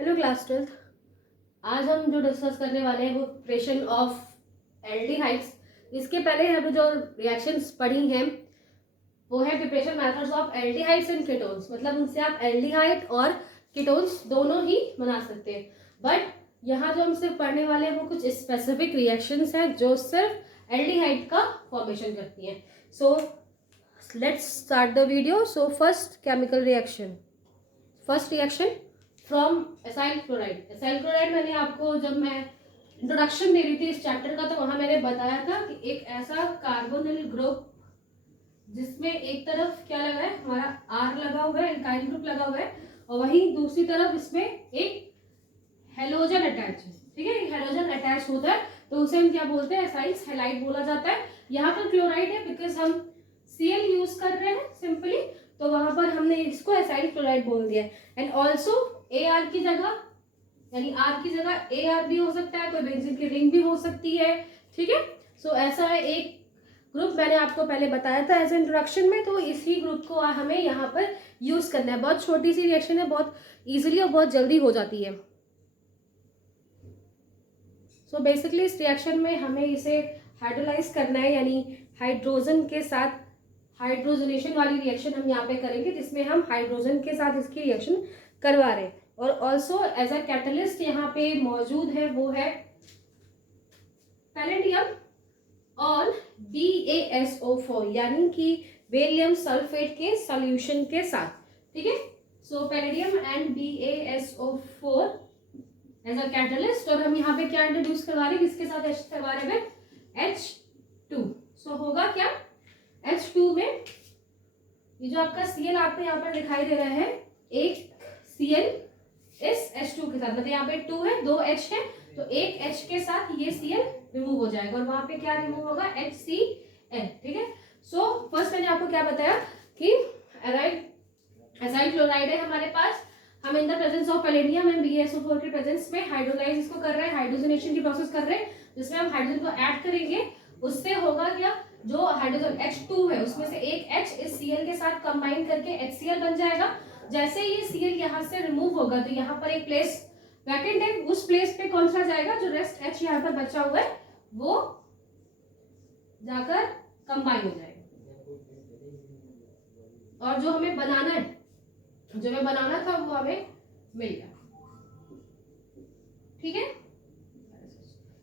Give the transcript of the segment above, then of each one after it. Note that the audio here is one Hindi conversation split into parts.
Hello class 12th। आज हम जो डिस्कस करने वाले हैं वो प्रिपरेशन ऑफ एल्डिहाइड्स। इसके पहले हमने जो रिएक्शंस पढ़ी हैं वो है preparation methods of aldehydes and ketones. मतलब उनसे आप एल्डिहाइड और कीटोन्स दोनों ही बना सकते हैं। बट यहाँ जो हम सिर्फ पढ़ने वाले हैं वो कुछ स्पेसिफिक रिएक्शंस हैं जो सिर्फ एल्डिहाइड का फॉर्मेशन करती हैं। So let's start the video. So first chemical reaction, first reaction from acyl chloride. Acyl chloride मैंने आपको जब मैं इंट्रोडक्शन दे रही थी इस चैप्टर का तो वहां मैंने बताया था कि एक ऐसा कार्बोनिल ग्रुप जिसमें एक तरफ क्या लगा है, हमारा आर लगा हुआ है, एल्काइल ग्रुप लगा हुआ है, और वहीं दूसरी तरफ इसमें एक हेलोजन अटैच है। ठीक है, हेलोजन अटैच होता है तो उसे हम क्या बोलते हैं, एसाइल हैलाइड बोला जाता है। यहाँ पर क्लोराइड है बिकॉज हम Cl यूज कर रहे हैं सिंपली, तो वहां पर हमने इसको एसाइल क्लोराइड बोल दिया। एंड ऑल्सो Ar की जगह, यानी R की जगह Ar भी हो सकता है, कोई बेंजीन की रिंग भी हो सकती है। ठीक है, सो ऐसा है एक ग्रुप, मैंने आपको पहले बताया था एज इंट्रोडक्शन में, तो इसी ग्रुप को हमें यहाँ पर यूज करना है। बहुत छोटी सी रिएक्शन है, बहुत इजीली और बहुत जल्दी हो जाती है। सो बेसिकली इस रिएक्शन में हमें इसे हाइड्रोलाइज करना है, यानी हाइड्रोजन के साथ हाइड्रोजनेशन वाली रिएक्शन हम यहाँ पे करेंगे जिसमें हम हाइड्रोजन के साथ इसकी रिएक्शन करवा रहे हैं। और ऑल्सो एज अ कैटलिस्ट यहाँ पे मौजूद है वो है पैलेडियम और BaSO4, यानी कि बेरिलियम सल्फेट के सॉल्यूशन के साथ। ठीक है, so palladium and BaSO4 as a catalyst. और हम यहाँ पे क्या इंट्रोड्यूस करवा रहे हैं, किसके साथ H करवा रहे हैं, H2। सो होगा क्या, H2 में ये जो आपका Cl आपको यहाँ पर दिखाई दे रहा है, एक Cl इस H2 के साथ, मतलब यहाँ पे 2 है, 2 H है, तो एक H के साथ ये Cl रिमूव हो जाएगा और वहां पे क्या रिमूव होगा, HCl। ठीक है, सो फर्स्ट मैंने आपको क्या बताया कि एसाइल क्लोराइड है हमारे पास, हम in the presence of palladium and BaSO4 के प्रेजेंस में हाइड्रोलाइज इसको कर रहे हैं, हाइड्रोजनेशन की प्रोसेस कर रहे हैं, जिसमें हम हाइड्रोजन को ऐड करेंगे। उससे होगा क्या, जो हाइड्रोजन H2 है उसमें से एक H इस Cl के साथ कंबाइन करके HCl बन जाएगा। जैसे ये Cl यहाँ से रिमूव होगा तो यहाँ पर एक प्लेस वैकेंट है, उस प्लेस पे कौन सा जाएगा, जो रेस्ट H यहाँ पर बचा हुआ है वो जाकर कंबाइन हो जाएगा। और जो हमें बनाना है, जो हमें बनाना था वो हमें मिल गया। ठीक है,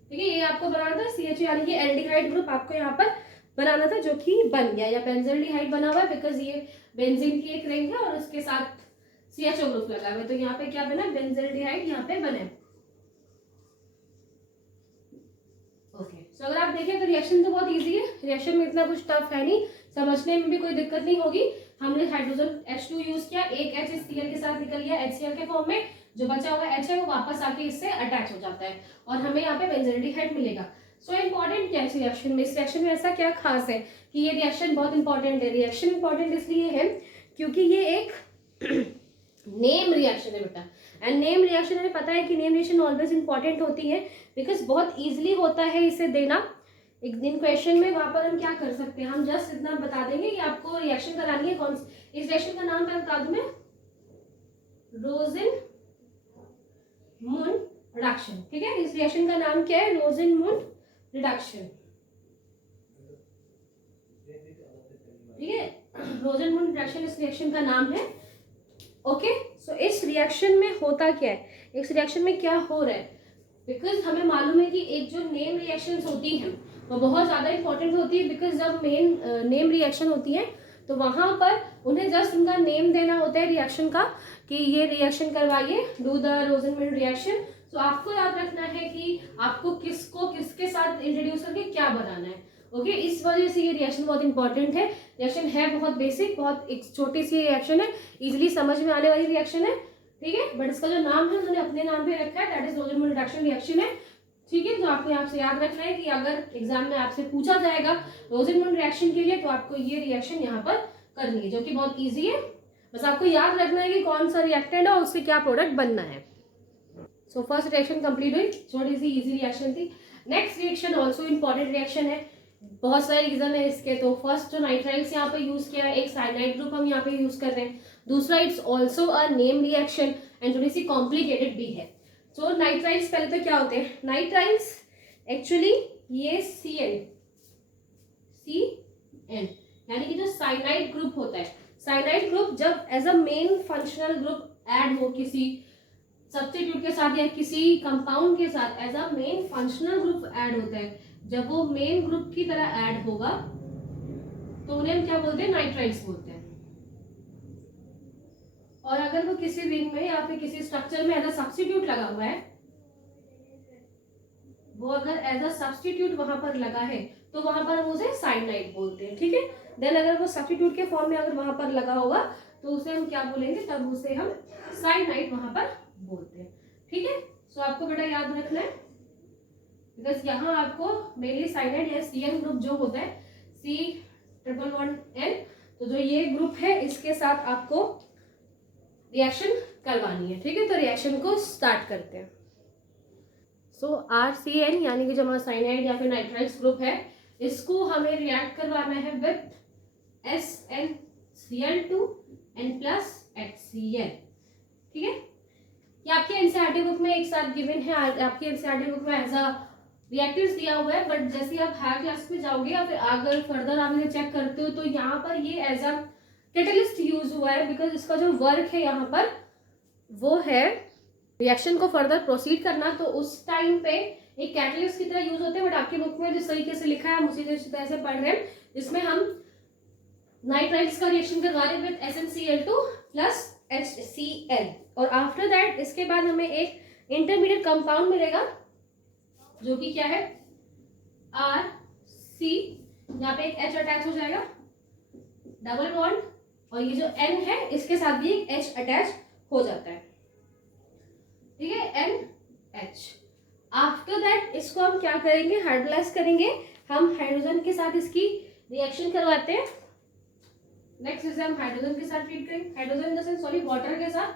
ठीक है, ये आपको बनाना था CH, यानी कि एल्डिहाइड ग्रुप आपको यहाँ पर बनाना था, जो कि बन गया, या बेंजल्डिहाइड बना हुआ है बिकॉज ये बेंजीन की एक रिंग है और उसके साथ CHO ग्रुप लगा हुआ है, तो यहाँ पे क्या बना, बेंजल्डिहाइड यहाँ पे बने। ओके, सो अगर आप देखें तो रिएक्शन तो बहुत इजी है, रिएक्शन में इतना कुछ टफ है नहीं, समझने में भी कोई दिक्कत नहीं होगी। हमने हाइड्रोजन H2 यूज किया, एक H इस Cl के साथ निकल गया HCl के फॉर्म में, जो बचा हुआ H है वो वापस आके इससे अटैच हो जाता है और हमें यहाँ पे बेंजल्डिहाइड मिलेगा। सो इंपॉर्टेंट क्या है इस रिएक्शन में, इस रिएक्शन में ऐसा क्या खास है कि ये रिएक्शन बहुत इंपॉर्टेंट है। रिएक्शन इंपॉर्टेंट इसलिए है क्योंकि ये एक नेम रिएक्शन है बेटा, एंड नेम रिएक्शन हमें पता है कि नेम रिएक्शन ऑलवेज इंपॉर्टेंट होती है बिकॉज बहुत इजीली होता है इसे देना। एक दिन क्वेश्चन में वहां पर हम क्या कर सकते हैं, हम जस्ट इतना बता देंगे कि आपको रिएक्शन करानी है कौन सी। इस रिएक्शन का नाम मैं बता दूं, मैं रोजेनमुंड रिडक्शन। ठीक है, इस रिएक्शन का नाम क्या है, रोजेनमुंड रिडक्शन। ठीक है, रोजेनमुंड रिडक्शन इस रिएक्शन का नाम है। ओके, सो इस रिएक्शन में होता क्या है, इस रिएक्शन में क्या हो रहा है, बिकॉज हमें मालूम है कि एक जो नेम रिएक्शंस होती हैं वो बहुत ज़्यादा इंपॉर्टेंट होती है। बिकॉज जब मेन नेम रिएक्शन होती है तो वहाँ पर उन्हें जस्ट उनका नेम देना होता है रिएक्शन का, कि ये रिएक्शन करवाइए, डू द रोजेनमुंड रिएक्शन। तो आपको याद रखना है कि आपको किसको किसके साथ इंट्रोड्यूस करके क्या बनाना है। ओके, इस वजह से ये रिएक्शन बहुत इंपॉर्टेंट है। रिएक्शन है बहुत बेसिक, बहुत एक छोटी सी रिएक्शन है, इजिली समझ में आने वाली रिएक्शन है। ठीक है, बट इसका जो नाम है उन्होंने अपने नाम पे रखा है, दैट इज रोजेनमुंड रिडक्शन रिएक्शन है। ठीक है, तो आपको यहाँ से याद रखना है कि अगर एग्जाम में आपसे पूछा जाएगा रोजेनमुंड रिएक्शन के लिए तो आपको ये रिएक्शन यहाँ पर करनी है, जो कि बहुत ईजी है। बस आपको याद रखना है कि कौन सा रिएक्टेंट है और उससे क्या प्रोडक्ट बनना है। सो फर्स्ट रिएक्शन कंप्लीट हुई, छोटी सी इजी रिएक्शन थी। Next reaction also important reaction है, बहुत सारे रीजन है इसके। तो फर्स्ट जो नाइट्राइल्स यहाँ पे यूज किया है, एक साइनाइड ग्रुप हम यहाँ पे यूज कर रहे हैं। दूसरा it's also a name reaction and थोड़ी सी कॉम्प्लिकेटेड भी है। तो नाइट्राइल्स पहले तो क्या होते हैं, नाइट्राइल्स एक्चुअली ये CN यानी कि जो साइनाइड ग्रुप होता है, साइनाइड ग्रुप जब as a main functional group add हो किसी सब्स्टिट्यूट के साथ या किसी कंपाउंड के साथ, as a main functional group add होता है, जब वो मेन ग्रुप की तरह ऐड होगा तो उन्हें हम क्या बोलते हैं, नाइट्राइल्स बोलते हैं। और अगर वो किसी रिंग में या फिर किसी स्ट्रक्चर में एज अ सब्स्टिट्यूट लगा हुआ है, वो अगर एज अ सब्स्टिट्यूट वहां पर लगा है तो वहां पर हम उसे साइनाइड बोलते हैं, ठीक है। देन अगर वो सब्स्टिट्यूट के फॉर्म में अगर वहां पर लगा होगा तो उसे हम क्या बोलेंगे, तब उसे हम साइनाइड वहां पर बोलते हैं, ठीक है। सो आपको बेटा याद रखना है, बिकॉज यहाँ आपको मेनली साइनाइड या CN ग्रुप जो होता है C111N, तो जो ये ग्रुप है इसके साथ आपको रिएक्शन करवानी है, ठीक है। तो रिएक्शन को स्टार्ट करते हैं। सो RCN यानी कि जो हमारा साइनाइड या फिर नाइट्राइल्स ग्रुप है, इसको हमें रिएक्ट करवाना है with SnCl2 N plus HCl, ठीक है। ये आपके एनसीईआरटी बुक में एक साथ गिवन है, आपके एनसीईआरटी बुक में एज अ रिएक्टिव्स दिया हुआ है, बट जैसे आप हायर क्लास में जाओगे या फिर अगर फर्दर आप इसे चेक करते हो तो यहाँ पर ये एज अ कैटलिस्ट यूज हुआ है, बिकॉज इसका जो वर्क है यहाँ पर वो है रिएक्शन को फर्दर प्रोसीड करना। तो उस टाइम पे एक कैटलिस्ट की तरह यूज होते हैं, बट आपकी बुक में जिस तरीके से लिखा है हम उसी तरह से पढ़ रहे हैं, जिसमें हम नाइट्राइल्स का रिएक्शन करवा रहे हैं विद SnCl2 प्लस HCl। और आफ्टर दैट इसके बाद हमें एक इंटरमीडिएट कंपाउंड मिलेगा जो कि क्या है RC, यहाँ पे एक H अटैच हो जाएगा, डबल बॉन्ड, और ये जो N है इसके साथ भी एक H अटैच हो जाता है, ठीक है, NH। आफ्टर दैट इसको हम क्या करेंगे, हाइड्रोलाइज करेंगे, हम हाइड्रोजन के साथ इसकी रिएक्शन करवाते हैं। नेक्स्ट इसे हम हाइड्रोजन के साथ ट्रीट करेंगे, hydrogen in the sense sorry water के साथ।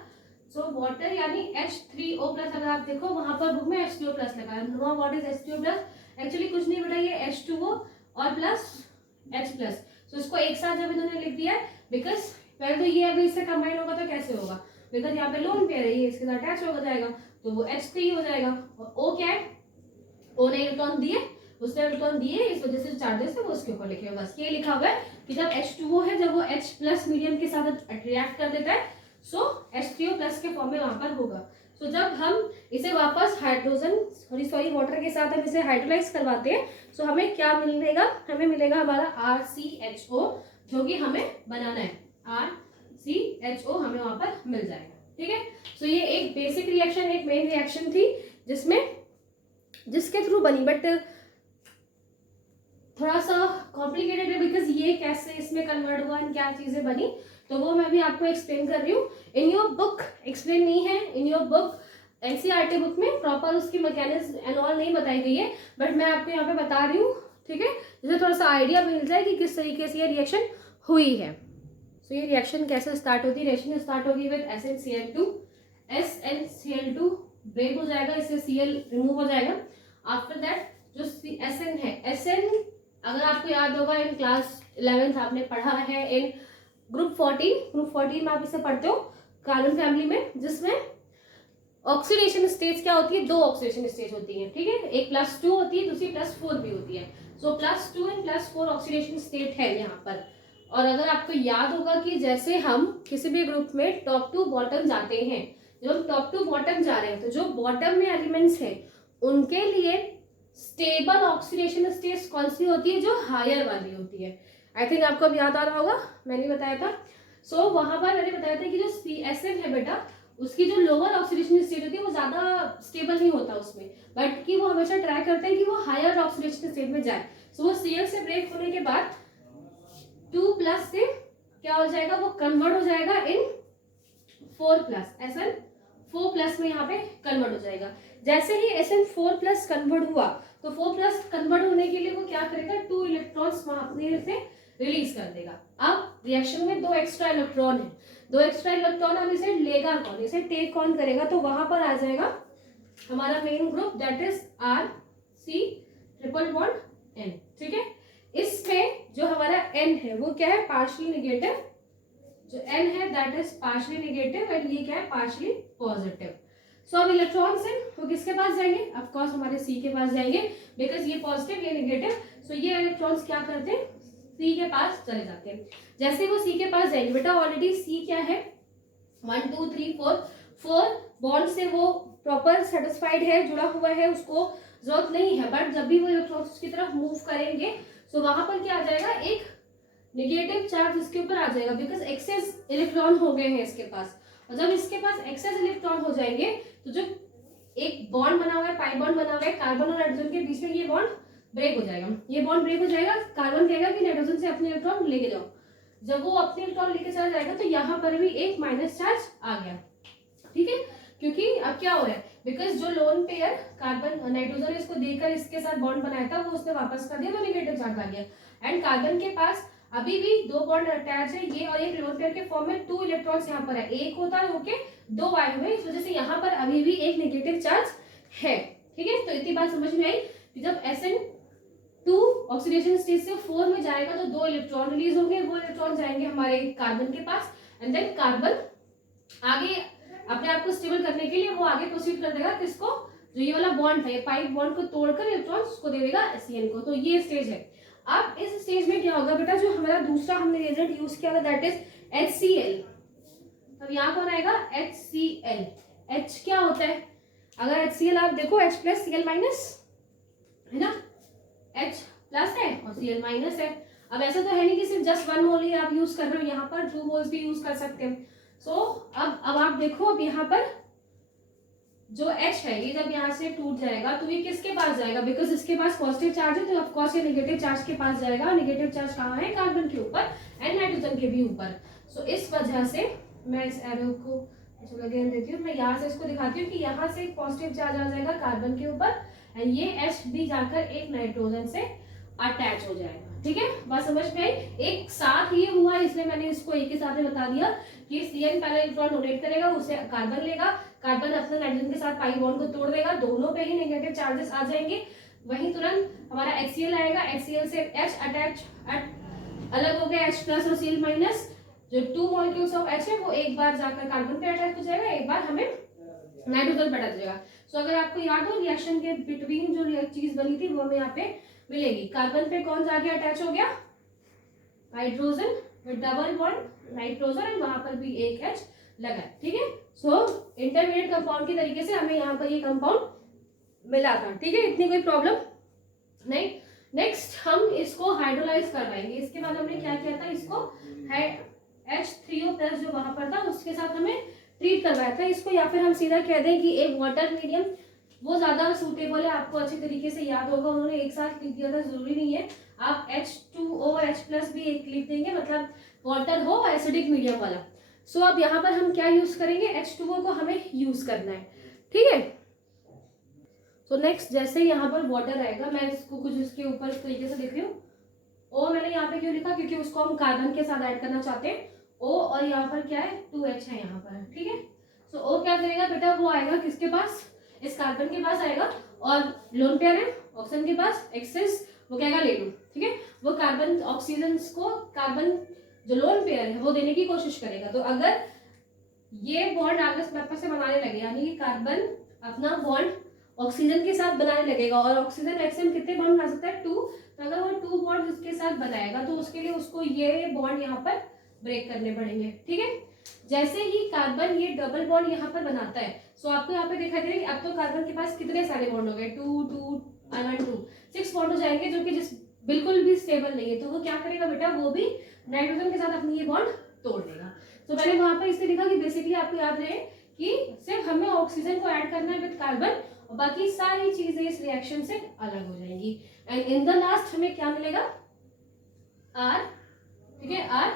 सो वाटर यानी H3O प्लस, अगर आप देखो वहां पर बुक में H2O प्लस लगा है, know what is H2O plus, actually कुछ नहीं बेटा, ये H2O और प्लस H प्लस। सो इसको एक साथ जब इन्होंने लिख दिया है, बिकॉज पहले तो ये अगर इससे कंबाइन होगा तो कैसे होगा, बिकॉज यहाँ पे लोन पेयर है, ये इसके साथ अटैच हो जाएगा तो वो H3 हो जाएगा। और O क्या है, O ने इलेक्ट्रॉन दिए, उसने इलेक्ट्रॉन दिए, इस वजह से चार्जेस है वो उसके ऊपर लिखे हुए, बस ये लिखा हुआ है कि जब H2O है जब वो H प्लस मीडियम के साथ रिएक्ट कर देता है सो H3O प्लस के फॉर्म में वहां पर होगा। सो जब हम इसे वापस हाइड्रोजन सॉरी वाटर के साथ हम इसे हाइड्रोलाइज करवाते हैं, सो हमें क्या मिलेगा, हमें मिलेगा हमारा RCHO, जो कि हमें बनाना है, RCHO हमें वहां पर मिल जाएगा, ठीक है। सो ये एक बेसिक रिएक्शन, एक मेन रिएक्शन थी जिसके थ्रू बनी, बट थोड़ा सा कॉम्प्लिकेटेड है बिकॉज ये कैसे इसमें कन्वर्ट हुआ एंड क्या चीजें बनी, तो वो मैं भी आपको एक्सप्लेन कर रही हूँ। इन योर बुक एक्सप्लेन नहीं है, in your book NCERT book में प्रॉपर उसकी मैकेनिज्म एंड ऑल नहीं बताई गई है, बट मैं आपको यहाँ पे बता रही हूँ, ठीक है, जिससे थोड़ा सा आइडिया मिल जाए कि किस तरीके से ये रिएक्शन हुई है। सो ये रिएक्शन कैसे स्टार्ट होती है, रिएक्शन स्टार्ट होगी विद SnCl2, SnCl2 ब्रेक हो जाएगा, इससे Cl रिमूव हो जाएगा। आफ्टर दैट जो Sn है, Sn अगर आपको याद होगा इन क्लास 11th आपने पढ़ा है इन ग्रुप 14 में आप इसे पढ़ते हो कार्बन फैमिली में, जिसमें ऑक्सीडेशन स्टेज क्या होती है, दो ऑक्सीडेशन स्टेज होती है, ठीक है, एक +2 होती है, दूसरी +4 भी होती है। सो +2 एंड +4 ऑक्सीडेशन स्टेट है यहाँ पर। और अगर आपको याद होगा कि जैसे हम किसी भी ग्रुप में टॉप टू बॉटम जाते हैं, जब हम टॉप टू बॉटम जा रहे हैं तो जो बॉटम में एलिमेंट्स हैं उनके लिए स्टेबल ऑक्सीडेशन स्टेज कौन सी होती है, जो हायर वाली होती है। आई थिंक आपको अब याद आ रहा होगा, मैंने बताया था। सो वहां पर मैंने बताया था कि जो Sn है बेटा, उसकी जो लोअर ऑक्सीडेशन स्टेट होती है वो ज्यादा स्टेबल नहीं होता उसमें, बट कि वो हमेशा ट्राई करते हैं कि वो हायर ऑक्सीडेशन स्टेट में जाए। सो वो Cl से ब्रेक होने के बाद 2 प्लस से क्या हो जाएगा, वो कन्वर्ट हो जाएगा इन 4 प्लस, Sn4 प्लस में यहाँ पे कन्वर्ट हो जाएगा। जैसे ही Sn4 प्लस कन्वर्ट हुआ तो 4 प्लस कन्वर्ट होने के लिए वो क्या करेगा, 2 इलेक्ट्रॉन्स अपने से रिलीज कर देगा। अब रिएक्शन में 2 एक्स्ट्रा इलेक्ट्रॉन है, 2 एक्स्ट्रा इलेक्ट्रॉन, अब इसे लेगा कौन, इसे टेक कौन करेगा, तो वहां पर आ जाएगा हमारा main group that is RC triple bond N, ठीक है। इसमें जो हमारा N है वो क्या है, पार्शियली नेगेटिव। जो N है that is partially negative and ये क्या है, पार्शियली पॉजिटिव। सो अब इलेक्ट्रॉन्स हैं वो किसके पास जाएंगे, ऑफ कोर्स हमारे C के पास जाएंगे, बिकॉज ये पॉजिटिव ये नेगेटिव। सो ये इलेक्ट्रॉन्स क्या करते हैं, C के पास चले जाते हैं। जैसे वो C के पास जाएंगे, बेटा ऑलरेडी C क्या है 1 2 3 4 बॉन्ड से वो प्रॉपर सेटिस्फाइड है, जुड़ा हुआ है, उसको जरूरत नहीं है। बट जब भी वो इलेक्ट्रॉन्स की तरफ मूव करेंगे सो वहां पर क्या आ जाएगा, एक नेगेटिव चार्ज इसके ऊपर आ जाएगा, बिकॉज एक्सेस इलेक्ट्रॉन हो गए हैं इसके पास। और जब इसके पास एक्सेस इलेक्ट्रॉन हो जाएंगे तो जो एक बॉन्ड बना हुआ है, पाई बॉन्ड बना हुआ है कार्बन और नाइट्रोजन के बीच में, ये बॉन्ड ब्रेक हो जाएगा। ये बॉन्ड ब्रेक हो जाएगा, कार्बन कहेगा कि नाइट्रोजन से अपने इलेक्ट्रॉन लेके जाओ। जब वो अपने इलेक्ट्रॉन लेके चला जाएगा तो यहाँ पर भी एक माइनस चार्ज आ गया, ठीक है। क्योंकि अब क्या हो रहा है, बिकॉज जो लोन पेयर कार्बन नाइट्रोजन इसको देकर इसके साथ बॉन्ड बनाया था वो उसने वापस कर दिया, तो नेगेटिव चार्ज आ गया। एंड कार्बन के पास अभी भी 2 बॉन्ड अटैच है, ये और एक लोन पेयर के फॉर्म में 2 इलेक्ट्रॉन्स यहाँ पर है, एक होता है होके 2 आए हुए, इस वजह से यहाँ पर अभी भी एक नेगेटिव चार्ज है, ठीक है। तो इतनी बात समझ में आई कि जब SN2 ऑक्सीडेशन स्टेज से 4 में जाएगा तो 2 इलेक्ट्रॉन रिलीज होंगे, वो इलेक्ट्रॉन जाएंगे हमारे कार्बन के पास एंड देन कार्बन आगे अपने आप को स्टेबल करने के लिए वो आगे प्रोसीड कर देगा किसको, जो ये वाला बॉन्ड था, ये पाइप बॉन्ड को तोड़कर इलेक्ट्रॉन्स को दे देगा SCN को। तो ये स्टेज है। अब इस स्टेज में क्या होगा बेटा, जो हमारा दूसरा हमने रिएजेंट यूज किया था दैट इज HCl। अब यहाँ कौन आएगा, HCl। H क्या होता है, अगर HCl आप देखो H प्लस Cl माइनस है ना, H प्लस है और Cl माइनस है। अब ऐसा तो है नहीं कि सिर्फ जस्ट 1 मोल ही आप यूज कर रहे हो, यहाँ पर 2 मोल्स भी यूज कर सकते हैं। सो अब आप देखो, अब यहाँ पर जो H है ये जब यहाँ से टूट जाएगा तो ये किसके पास जाएगा, बिकॉज इसके पास पॉजिटिव चार्ज है तो ऑफ कोर्स ये नेगेटिव चार्ज के पास जाएगा। नेगेटिव चार्ज कहाँ है, कार्बन के ऊपर एंड नाइट्रोजन के भी ऊपर। सो इस वजह से मैं इस एरो को अगेन देती हूँ, मैं यहाँ से इसको दिखाती हूँ कि यहाँ से एक पॉजिटिव चार्ज आ जाएगा कार्बन के ऊपर एंड ये H भी जाकर एक नाइट्रोजन से अटैच हो जाएगा, ठीक है। बात समझ में आई, एक साथ ये हुआ इसलिए मैंने इसको एक ही साथ में बता दिया कि Cn पहले इलेक्ट्रॉन डोनेट करेगा, उसे कार्बन लेगा, कार्बन अपने नाइट्रोजन के साथ पाई बॉन्ड को तोड़ देगा, दोनों पे ही नेगेटिव चार्जेस आ जाएंगे। वहीं तुरंत हमारा HCl आएगा, HCl से H अटैच अलग हो गया, H प्लस और Cl माइनस। जो 2 मॉलिक्यूल्स ऑफ H है वो एक बार जाकर कार्बन पे अटैच हो जाएगा, एक बार हमें नाइट्रोजन पे अटैच हो जाएगा। सो अगर आपको याद हो रिएक्शन के बिटवीन जो चीज बनी थी वो हमें यहाँ पे मिलेगी। कार्बन पे कौन जाके अटैच हो गया, hydrogen with double bond nitrogen and वहां पर भी एक H लगा, ठीक है। सो इंटरमीडिएट कंपाउंड की तरीके से हमें यहाँ पर ये कंपाउंड मिला था, ठीक है, इतनी कोई प्रॉब्लम नहीं। नेक्स्ट हम इसको हाइड्रोलाइज करवाएंगे। इसके बाद हमने क्या किया था, इसको H3O प्लस जो वहां पर था उसके साथ हमें ट्रीट करवाया था इसको, या फिर हम सीधा कह दें कि एक वाटर मीडियम वो ज्यादा सूटेबल है, आपको अच्छे तरीके से याद होगा, उन्होंने एक साथ लिख दिया था, जरूरी नहीं है आप H2O H प्लस भी एक लिख देंगे, मतलब वाटर हो एसिडिक मीडियम वाला। सो अब यहाँ पर हम क्या यूज करेंगे, H2O को हमें यूज करना है, ठीक है। तो नेक्स्ट जैसे यहाँ पर वाटर आएगा, मैं इसको कुछ इसके ऊपर इस तरीके से लिख रही हूँ। ओ मैंने यहाँ पे क्यों लिखा, क्योंकि उसको हम कार्बन के साथ ऐड करना चाहते हैं। O और यहाँ पर क्या है 2H है यहाँ पर, ठीक है। सो O क्या करेगा बेटा, वो आएगा किसके पास, इस कार्बन के पास आएगा, और लोन पेयर है ऑक्सीजन के पास, एक्सेस वो कहेगा ले लो, ठीक है। वो कार्बन ऑक्सीजन को कार्बन जो लोन पेयर है वो देने की कोशिश करेगा। तो अगर ये बॉन्ड आगे से बनाने लगे, यानी कि कार्बन अपना बॉन्ड ऑक्सीजन के साथ बनाने लगेगा, और ऑक्सीजन मैक्सिमम कितने बॉन्ड बना सकता है 2, तो अगर वो 2 बॉन्ड इसके साथ बनाएगा तो उसके लिए उसको ये बॉन्ड यहाँ पर ब्रेक करने पड़ेंगे, ठीक है। जैसे ही कार्बन ये डबल बॉन्ड यहाँ पर बनाता है, सो आपको यहाँ पे दिखाई दे रहा है कि अब तो कार्बन के पास कितने सारे बॉन्ड हो गए, 2 2 1 2 6 बॉन्ड हो जाएंगे, जो कि जिस बिल्कुल भी स्टेबल नहीं है। तो वो क्या करेगा बेटा, वो भी नाइट्रोजन के साथ अपनी ये बॉन्ड तोड़ देगा। तो मैंने वहां पर इसलिए लिखा कि बेसिकली आपको याद रहे कि सिर्फ हमें ऑक्सीजन को ऐड करना है विद कार्बन, और बाकी सारी चीजें इस रिएक्शन से अलग हो जाएंगी। एंड इन द लास्ट हमें क्या मिलेगा, R, ठीक है, R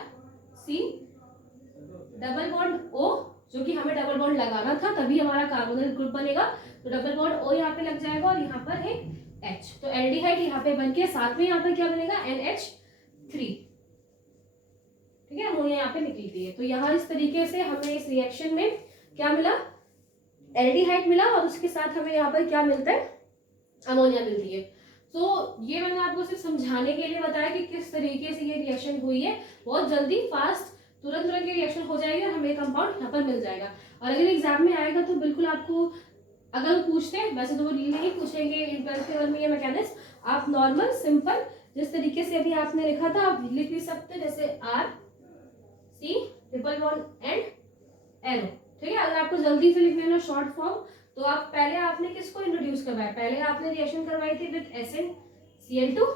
C double bond O, जो कि हमें डबल बॉन्ड लगाना था तभी हमारा कार्बोनिल ग्रुप बनेगा। तो डबल बॉन्ड O यहाँ पे लग जाएगा और यहाँ पर है H, तो एल्डिहाइड यहाँ पे बन के साथ में यहाँ पर क्या बनेगा NH3, ठीक है, अमोनिया यहाँ पे निकलती है। तो यहाँ इस तरीके से हमें इस रिएक्शन में क्या मिला, एल्डिहाइड मिला, और उसके साथ हमें यहाँ पर क्या मिलता है, अमोनिया मिलती है। तो ये मैंने आपको सिर्फ समझाने के लिए बताया कि किस तरीके से ये रिएक्शन हुई है। बहुत जल्दी फास्ट तुरंत ये रिएक्शन हो जाएगी और हमें कंपाउंड यहाँ पर मिल जाएगा। और अगर एग्जाम में आएगा तो बिल्कुल आपको, अगर पूछते हैं, वैसे तो वो नहीं पूछेंगे इन 12th लेवल में ये मैकेनिक्स, आप नॉर्मल सिंपल जिस तरीके से अभी आपने लिखा था आप लिख भी सकते हैं, जैसे R C triple bond and arrow. ठीक है, अगर आपको जल्दी से लिखना है ना शॉर्ट फॉर्म, तो आप पहले आपने किसको इंट्रोड्यूस करवाया, पहले आपने रिएक्शन करवाई थी विद SnCl2,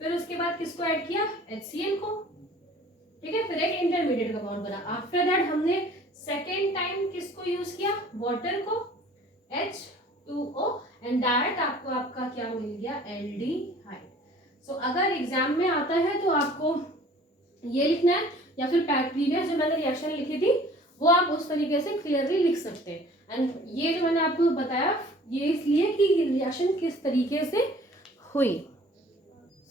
फिर उसके बाद किसको ऐड किया, HCl को। ठीक है, फिर एक इंटरमीडिएट कंपाउंड बना। आफ्टर दैट हमने सेकेंड टाइम किसको यूज किया, वाटर को, H2O, एंड डायरेक्ट आपको आपका क्या मिल गया, एल्डिहाइड। सो अगर एग्जाम में आता है तो आपको ये लिखना है, या फिर प्रीवियस जो मैंने रिएक्शन लिखी थी वो आप उस तरीके से क्लियरली लिख सकते हैं। एंड ये जो मैंने आपको बताया ये इसलिए कि रिएक्शन किस तरीके से हुई।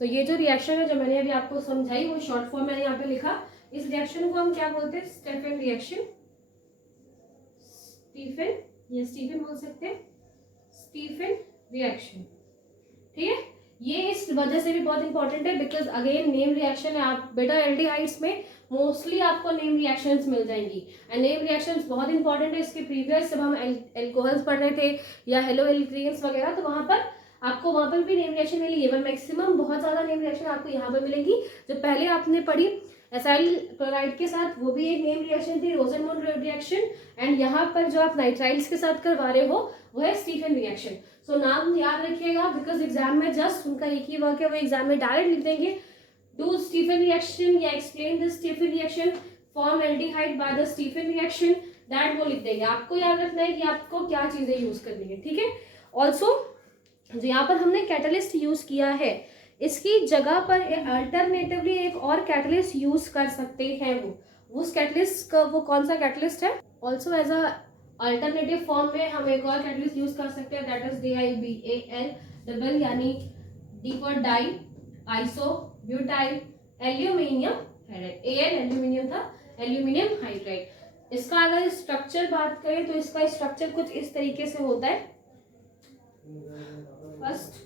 तो ये जो रिएक्शन है जो मैंने अभी आपको समझाई वो शॉर्ट फॉर्म मैंने यहाँ पे लिखा। इस रिएक्शन को हम क्या बोलते हैं, स्टेफन रिएक्शन, स्टीफन, ये स्टीफन बोल सकते हैं, स्टीफन रिएक्शन। ठीक है, ये इस वजह से भी बहुत इंपॉर्टेंट है बिकॉज अगेन नेम रिएक्शन है। आप बेटा एल्डिहाइड्स में मोस्टली आपको नेम रिएक्शंस मिल जाएंगी एंड नेम रिएक्शंस बहुत इंपॉर्टेंट है। इसके प्रीवियस जब हम एल्कोहल्स पढ़ रहे थे या हेलो एल्केन्स वगैरह, तो वहां पर आपको वहां पर भी नेम रिएक्शन मिली है, मैक्सिमम बहुत ज्यादा नेम रिएक्शन आपको यहाँ पर मिलेंगी। जो पहले आपने पढ़ी एसाइल क्लोराइड के साथ वो भी एक नेम रिएक्शन थी, रोजनमोंड रिएक्शन, एंड यहाँ पर जो आप नाइट्राइल्स के साथ करवा रहे हो वो है स्टीफन रिएक्शन। सो नाम याद रखिएगा बिकॉज एग्जाम में जस्ट उनका एक ही वर्क है, वो एग्जाम में डायरेक्ट लिख देंगे डू स्टीफन रिएक्शन या explain this Stephen reaction, form aldehyde by the Stephen reaction, that वो लिख देंगे। आपको याद रखना है कि आपको क्या चीजें यूज करनी है। ठीक है, ऑल्सो जो यहाँ पर हमने कैटलिस्ट यूज किया है इसकी जगह पर अल्टरनेटिवली एक और कैटलिस्ट यूज कर सकते हैं। वो उस कैटलिस्ट का वो कौन सा कैटलिस्ट है, also as a alternative form में हम एक और कैटलिस्ट यूज कर सकते हैं, दैट इज DIBAL डबल, यानी D for di iso butyl aluminium hydride, AL aluminium था, एल्यूमिनियम हाइड्राइड। इसका अगर स्ट्रक्चर बात करें तो इसका स्ट्रक्चर कुछ इस तरीके से होता है। फर्स्ट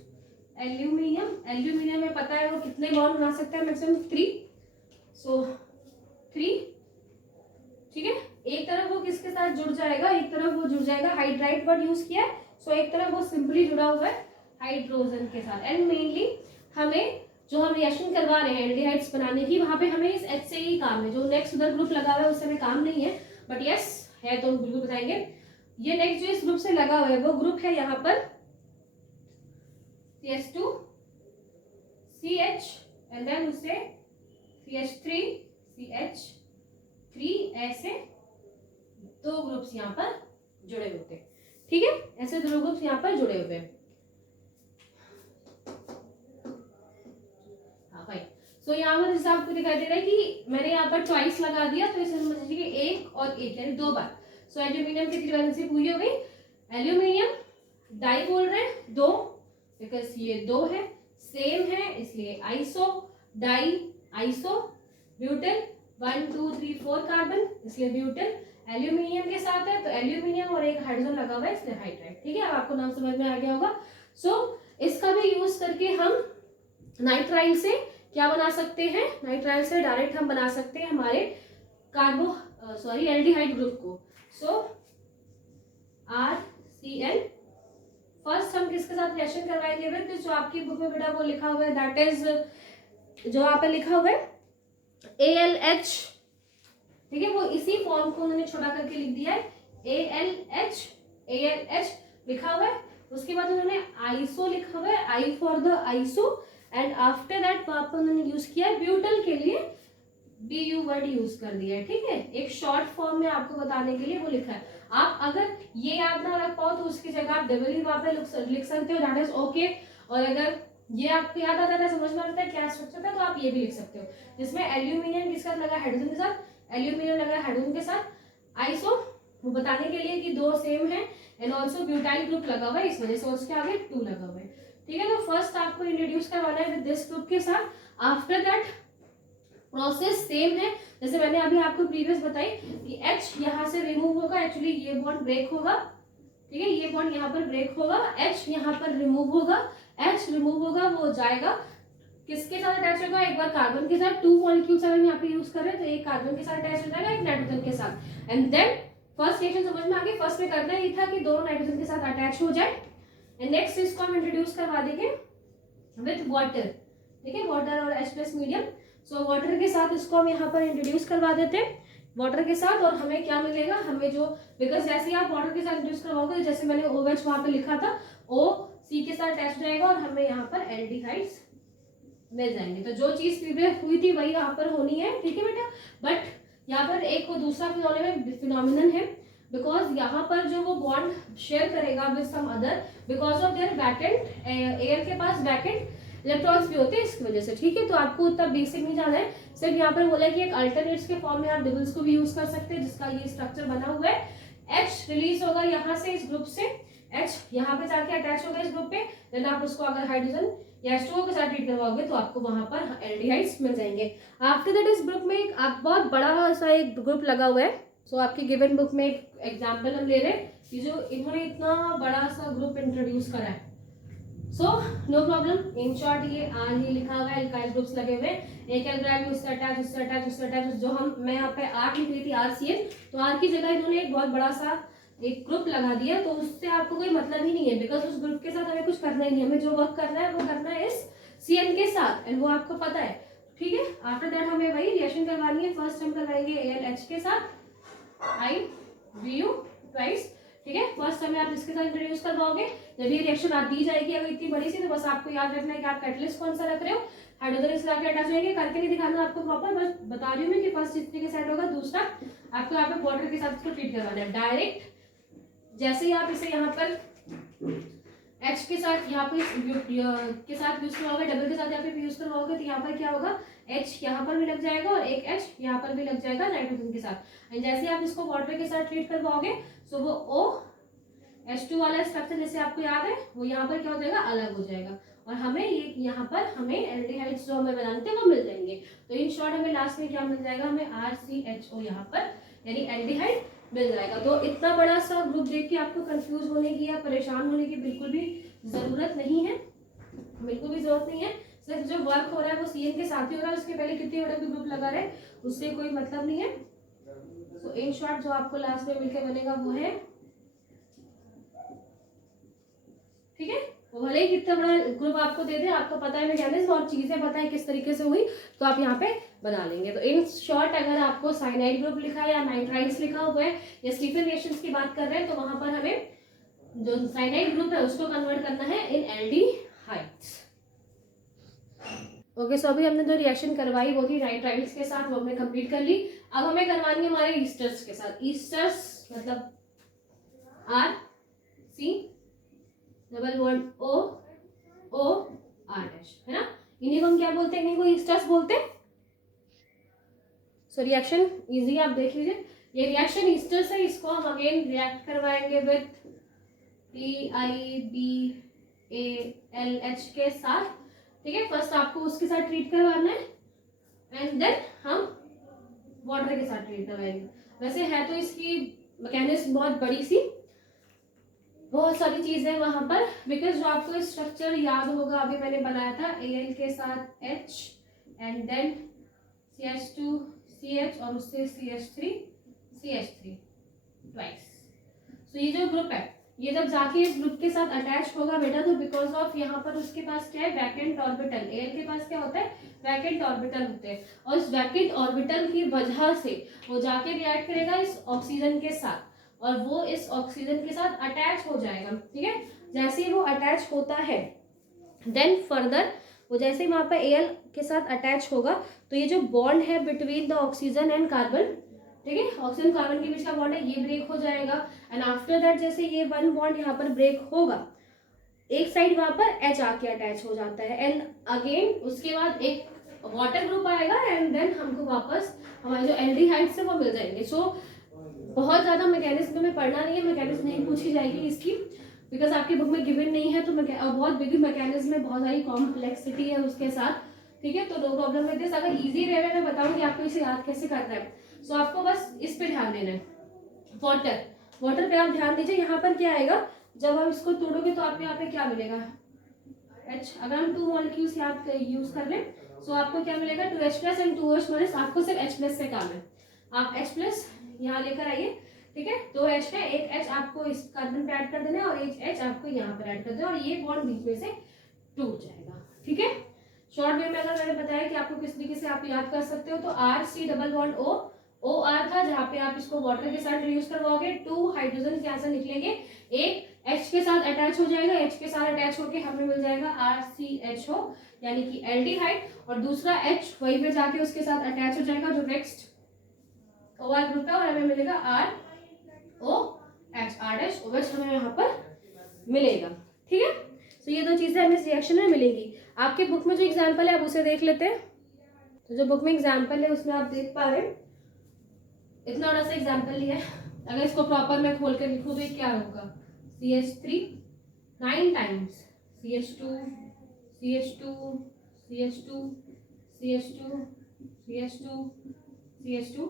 एल्यूमिनियम में पता है वो कितने बॉन्ड बना सकता है, मैक्सिमम 3, सो 3। ठीक है, एक तरफ वो किसके साथ जुड़ जाएगा, एक तरफ वो जुड़ जाएगा, हाइड्राइड वर्ड यूज किया है, सो एक तरफ वो सिंपली जुड़ा हुआ है हाइड्रोजन के साथ। एंड मेनली हमें जो हम रिएक्शन करवा रहे हैं एल्डिहाइड्स बनाने की, वहां पे हमें इस H से ही काम है। जो नेक्स्ट उधर ग्रुप लगा हुआ है उससे हमें काम नहीं है, बट यस है तो बिल्कुल बताएंगे। ये नेक्स्ट जो इस ग्रुप से लगा हुआ है वो ग्रुप है यहाँ पर CH2 CH एंड देन उससे CH3 CH3, ऐसे दो ग्रुप्स यहाँ पर जुड़े होते हैं। ठीक है, ऐसे दो ग्रुप्स यहाँ पर जुड़े हुए हैं। हाँ भाई, सो यहाँ पर जैसे आपको दिखाई दे रहा है कि मैंने यहाँ पर चॉइस लगा दिया, तो इसे समझ लीजिए कि एक और एक यानी 2 बार। सो एल्यूमिनियम की वैलेंसी पूरी हो गई। एल्यूमिनियम डाई बोल रहे हैं 2 बिकॉज ये 2 है, सेम है इसलिए iso di iso, butane 1 2 3 4 carbon इसलिए ब्यूटेन, एल्यूमिनियम के साथ है तो एल्यूमिनियम और एक हाइड्रोजन लगा हुआ है इसलिए हाइड्राइड। ठीक है, अब आपको नाम समझ में आ गया होगा। सो इसका भी यूज करके हम नाइट्राइल से क्या बना सकते हैं, नाइट्राइल से डायरेक्ट हम बना सकते हैं हमारे एल्डिहाइड ग्रुप को। सो RCl, फर्स्ट हम किसके साथ रिएक्शन करवाएंगे विद, जो आपकी बुक में बेटा वो लिखा हुआ है, दैट इज जो यहाँ पे लिखा हुआ है ALH। ठीक है, वो इसी फॉर्म को उन्होंने छोटा करके लिख दिया है, ALH लिखा हुआ है। उसके बाद उन्होंने आइसो लिखा हुआ है, I for the iso, and after that वहां पर उन्होंने यूज किया है ब्यूटल के लिए BU वर्ड यूज कर दिया है। ठीक है, एक शॉर्ट फॉर्म में आपको बताने के लिए वो लिखा है। आप अगर ये याद ना रख पाओ तो उसकी जगह आप डबल ही वहां पे लिख सकते हो, दैट इज ओके। और अगर ये आपको याद आ जाता है, समझ में आता है क्या स्ट्रक्चर था, तो आप ये भी लिख सकते हो, जिसमें एल्यूमिनियम किसके साथ लगा, हाइड्रोजन के साथ, एल्यूमिनियम लगा हाइड्रोजन के साथ, आइसो वो बताने के लिए कि 2 सेम है, एंड ऑल्सो ब्यूटाइल ग्रुप लगा हुआ है इस वजह से उसके आगे 2 लगा हुआ है। ठीक है, तो फर्स्ट आपको इंट्रोड्यूस करवाना है विद दिस ग्रुप के साथ। आफ्टर दैट प्रोसेस सेम है जैसे मैंने अभी आपको प्रीवियस बताई कि H यहाँ से रिमूव होगा, एक्चुअली ये बॉन्ड ब्रेक होगा। ठीक है, ये बॉन्ड यहाँ पर ब्रेक होगा, H यहाँ पर रिमूव होगा, H रिमूव होगा, वो जाएगा, किसके साथ अटैच होगा, एक बार कार्बन के साथ, 2 मॉलिक्यूल्स अगर यहाँ पे यूज करें तो एक कार्बन के साथ अटैच हो जाएगा, एक नाइट्रोजन के साथ। एंड देन फर्स्ट रिएक्शन समझ में आ गई। फर्स्ट में करना ये था कि दोनों नाइट्रोजन के साथ अटैच हो जाए। एंड नेक्स्ट इसको हम इंट्रोड्यूस करवा देंगे विथ वाटर, ठीक है, वाटर और H+ मीडियम। सो वाटर के साथ इसको हम यहाँ पर इंट्रोड्यूस करवा देते हैं वाटर के साथ। और हमें क्या मिलेगा, हमें जो, बिकॉज जैसे ही आप वाटर के साथ इंट्रोड्यूस करवाओगे, जैसे मैंने OH वहां पे लिखा था, OC के साथ अटैच हो जाएगा और हमें यहाँ पर एल्डिहाइड्स मिल जाएंगे। तो जो चीज प्रीवियस हुई थी वही यहाँ पर होनी है, ठीक है बेटा। बट यहाँ पर एक और दूसरा फिनोमिनन है, बिकॉज यहाँ पर जो वो बॉन्ड शेयर करेगा with some other, because of their vacant, air के पास वैकेंट इलेक्ट्रॉन्स भी होते हैं इसकी वजह से, ठीक है। तो आपको उतना बेसिक नहीं जाना है, सिर्फ यहाँ पर बोला कि एक अल्टरनेट्स के फॉर्म में आप डबल्स को भी यूज कर सकते हैं, जिसका ये स्ट्रक्चर बना हुआ है। H रिलीज होगा यहाँ से इस ग्रुप से, H यहाँ पे जाके अटैच होगा इस ग्रुप पे, देन आप उसको अगर हाइड्रोजन या H2O के साथ ट्रीट करवाओगे तो आपको वहां पर एल्डिहाइड्स मिल जाएंगे। आफ्टर दैट इस ग्रुप में एक बहुत बड़ा सा एक ग्रुप लगा हुआ है। सो आपकी गिवन बुक में एक एग्जांपल हम ले रहे हैं कि जो इन्होंने इतना बड़ा सा ग्रुप इंट्रोड्यूस करा है। So no problem, in short ये आर ही लिखा हुआ है, एल्काइल ग्रुप्स लगे हुए हैं, एक एल्काइल में उससे अटैच, उससे अटैच, उससे अटैच, जो मैं यहाँ पे आर लिख रही थी RCN, तो आर की जगह इन्होंने एक बहुत बड़ा सा एक ग्रुप लगा दिया। तो उससे आपको कोई मतलब ही नहीं है, बिकॉज उस ग्रुप के साथ हमें कुछ करना ही नहीं है, हमें जो वर्क करना है वो करना है इस CN के साथ, एंड वो आपको पता है, ठीक है। आफ्टर दैट हमें वही रिएक्शन करवानी है। फर्स्ट हम करवाएंगे AlH के साथ IBu ट्वाइस, ठीक है। फर्स्ट हमें आप इसके साथ इंट्रोड्यूस करवाओगे, जब ये रिएक्शन आप दी जाएगी अगर इतनी बड़ी सी, तो बस आपको याद रखना है कि आप कैटलिस्ट कौन सा रख रहे हो, हाइड्रोजन इसके आगे अटैच होंगे, करके नहीं दिखाना आपको प्रॉपर, बस बता रही हूँ मैं कि फर्स्ट इतने के साइड होगा, दूसरा आपको यहाँ पे वाटर के साथ इसको ट्रीट करवाना है। डायरेक्ट जैसे ही आप इसे यहाँ पर H के साथ यहाँ पे के साथ यूज करवाओगे, डबल के साथ यहाँ पे यूज करवाओगे, तो यहाँ पर क्या होगा, H यहाँ पर भी लग जाएगा और एक H यहाँ पर भी लग जाएगा नाइट्रोजन के साथ। एंड जैसे आप इसको वाटर के साथ ट्रीट करवाओगे, सो वो OH2 वाला स्ट्रक्चर जैसे आपको याद है, वो यहाँ पर क्या हो जाएगा, अलग हो जाएगा, और हमें ये यहाँ पर हमें एल्डिहाइड्स जो हमें बनाने थे वो मिल जाएंगे। तो इन शॉर्ट हमें लास्ट में क्या मिल जाएगा, हमें RCHO यहाँ पर यानी एल्डिहाइड मिल जाएगा। तो इतना बड़ा सा ग्रुप देख के आपको कंफ्यूज होने की या परेशान होने की बिल्कुल भी जरूरत नहीं है, बिल्कुल भी जरूरत नहीं है। सिर्फ जो वर्क हो रहा है वो CN के साथ ही हो रहा है, उसके पहले कितने बड़े ग्रुप लगा रहे उससे कोई मतलब नहीं है। सो इन शॉर्ट जो आपको लास्ट में मिलकर बनेगा वो है, ठीक है। वो भले ही कितना बड़ा ग्रुप आपको दे दे, आपको पता है मैकेनिज्म और चीजें पता है किस तरीके से हुई, तो आप यहाँ पे बना लेंगे। तो इन शॉर्ट अगर आपको साइनाइड ग्रुप लिखा है या नाइट्राइड्स लिखा हुआ है या स्टीफन रिएक्शंस की बात कर रहे हैं, तो वहां पर हमें जो साइनाइड ग्रुप है उसको कन्वर्ट करना है इन एल्डिहाइड्स। ओके, सो अभी हमने जो रिएक्शन करवाई वो थी नाइट्राइड्स के साथ, वो हमने कंप्लीट कर ली। अब हमें करवानी है हमारे ईस्टर्स के साथ। ईस्टर्स मतलब RC double bond OR dash, है ना, इन्हीं को हम क्या बोलते हैं, इन्हीं को ईस्टर्स बोलते हैं। सो रिएक्शन इजी आप देख लीजिए, ये रिएक्शन ईस्टर्स है, इसको हम अगेन रिएक्ट करवाएंगे विद TiBaLH के साथ, ठीक है। फर्स्ट आपको उसके साथ ट्रीट करवाना है एंड देन हम वाटर के साथ ट्रीट करवाएंगे। वैसे है तो इसकी मैकेनिज्म बहुत बड़ी सी, बहुत सारी चीजें वहां पर, बिकॉज जो आपको स्ट्रक्चर याद होगा अभी मैंने बनाया था Al के साथ H and then CH2 CH और उससे CH3 ट्वाइस। सो ये जो ग्रुप है ये जब जाके इस ग्रुप के साथ अटैच होगा बेटा, तो बिकॉज ऑफ यहाँ पर उसके पास क्या है, वैकेंट ऑर्बिटल, Al के पास क्या होता है, वैकेंट ऑर्बिटल होते हैं, और इस वैकेंट ऑर्बिटल की वजह से वो जाके रिएक्ट करेगा इस ऑक्सीजन के साथ, और वो इस ऑक्सीजन के साथ अटैच हो जाएगा, ठीक है। जैसे ही वो अटैच होता है देन फर्दर वो जैसे ही वहां पर Al के साथ अटैच होगा, तो ये जो बॉन्ड है between the oxygen and carbon, ठीक है, ऑक्सीजन कार्बन के बीच का बॉन्ड है, ये ब्रेक हो जाएगा। एंड आफ्टर दैट जैसे ये वन बॉन्ड यहाँ पर ब्रेक होगा, एक साइड वहां पर H आके अटैच हो जाता है, एंड अगेन उसके बाद एक वाटर ग्रुप आएगा, एंड देन हमको वापस हमारे जो एल्डिहाइड्स है वो मिल जाएंगे। सो बहुत ज्यादा मैकेनिज्म में पढ़ना नहीं है, मैकेनिज्म नहीं पूछी जाएगी इसकी, बिकॉज आपकी बुक में गिवन नहीं है, तो बहुत बिग मैकेनिज्म में बहुत सारी कॉम्प्लेक्सिटी है उसके साथ, ठीक है। तो नो प्रॉब्लम विद दिस, अगर इजी वे में मैं बताऊंगी आपको इसे याद कैसे करना है। सो आपको बस इस पे ध्यान देना है, वाटर पे आप ध्यान दीजिए। यहाँ पर क्या आएगा, जब आप इसको तोड़ोगे तो आपको यहाँ पे क्या मिलेगा, H, अगर हम 2 मॉलिक्यूल्स याद यूज कर लें सो आपको क्या मिलेगा 2H+ एंड 2OH माइनस, आपको सिर्फ H+ से काम है, आप H+ यहाँ लेकर आइए, ठीक है। 2 H है, एक H आपको इस कार्बन पे ऐड कर देना है और एक H आपको यहाँ पर ऐड कर देना और ये बॉन्ड बीच में से टूट जाएगा, ठीक है। शॉर्ट वे में अगर मैंने बताया कि आपको किस तरीके से आप याद कर सकते हो तो RC double bond O, OR था जहाँ पे आप इसको वाटर के साथ रिड्यूस करवाओगे, 2 हाइड्रोजन यहाँ से निकलेंगे, एक H के साथ अटैच हो जाएगा, H के साथ अटैच होके हमें मिल जाएगा RCHO यानी कि एल्डिहाइड, और दूसरा H वहीं पे जाके उसके साथ अटैच हो जाएगा जो नेक्स्ट OR ग्रुप है और हमें मिलेगा ROH, R-OH हमें यहाँ पर मिलेगा, ठीक है। तो ये दो चीजें हमें इस रिएक्शन में मिलेंगी। आपके बुक में जो एग्जाम्पल है आप उसे देख लेते हैं। तो जो बुक में एग्जाम्पल है उसमें आप देख पा रहे हैं इतना बड़ा सा एग्जाम्पल लिया है, अगर इसको प्रॉपर मैं खोल कर लिखूँ तो क्या होगा, CH3 9 times, CH2 CH2 CH2 CH2 CH2 CH2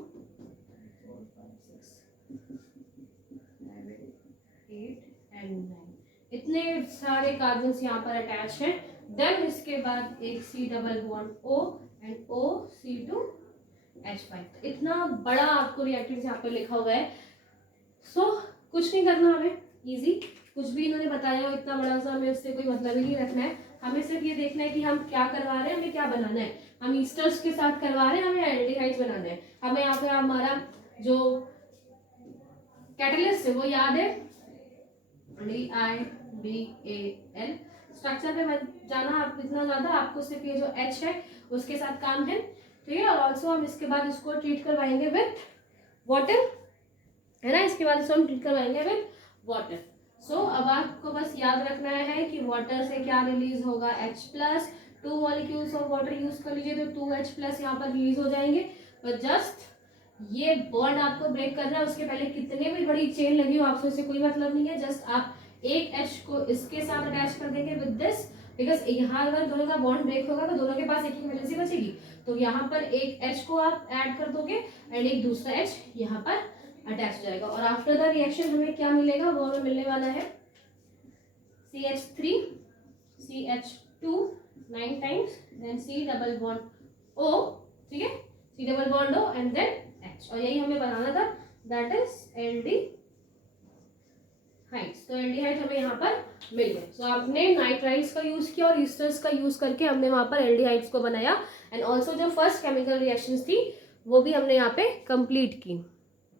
8 and 9, इतने सारे कार्बन यहाँ पर अटैच हैं। देन इसके बाद एक C double bond O and O C2H5, इतना बड़ा आपको रिएक्टेंट यहाँ पर लिखा हुआ है। सो कुछ नहीं करना हमें, इजी, कुछ भी इन्होंने बताया हो इतना बड़ा सा हमें उससे कोई मतलब ही नहीं रखना है, हमें सिर्फ ये देखना है कि हम क्या करवा रहे हैं, हमें क्या बनाना है। हम ईस्टर्स के साथ करवा रहे हैं, हमें एल्डिहाइड्स बनाना है। हमें यहाँ पे हमारा जो कैटलिस्ट है वो याद है, DIBAL। स्ट्रक्चर पे मत जाना आप इतना ज्यादा, आपको सिर्फ ये जो H है उसके साथ काम है, ठीक है। और ऑल्सो हम इसके बाद इसको ट्रीट करवाएंगे विथ वाटर, है ना, इसके बाद इसको हम ट्रीट करवाएंगे विथ वाटर। सो अब आपको बस याद रखना है कि वाटर से क्या रिलीज होगा, H+, 2 molecules of water use कर लीजिए तो 2H+ यहाँ पर रिलीज हो जाएंगे। बट जस्ट ये बॉन्ड आपको ब्रेक करना है, उसके पहले कितने भी बड़ी चेन लगी हो आपसे उससे कोई मतलब नहीं है, जस्ट आप एक H को इसके साथ अटैच कर देंगे विद दिस, बिकॉज यहाँ अगर दोनों का बॉन्ड ब्रेक होगा तो दोनों के पास एक ही वैलेंसी बचेगी, तो यहाँ पर एक H को आप ऐड कर दोगे एंड एक दूसरा H यहाँ पर अटैच हो जाएगा। और आफ्टर द रिएक्शन हमें क्या मिलेगा, वो हमें मिलने वाला है CH3 CH2 9 times, then C double bond O, ठीक है, C double bond O and then H, और यही हमें बनाना था, दैट इज एल्डिहाइड्स। तो एल्डिहाइड हमें यहाँ पर मिल गए। सो आपने नाइट्राइड्स का यूज किया और ईस्टर्स का यूज करके हमने वहाँ पर एल्डिहाइड्स को बनाया, एंड ऑल्सो जो फर्स्ट केमिकल रिएक्शंस थी वो भी हमने यहाँ पे कंप्लीट की।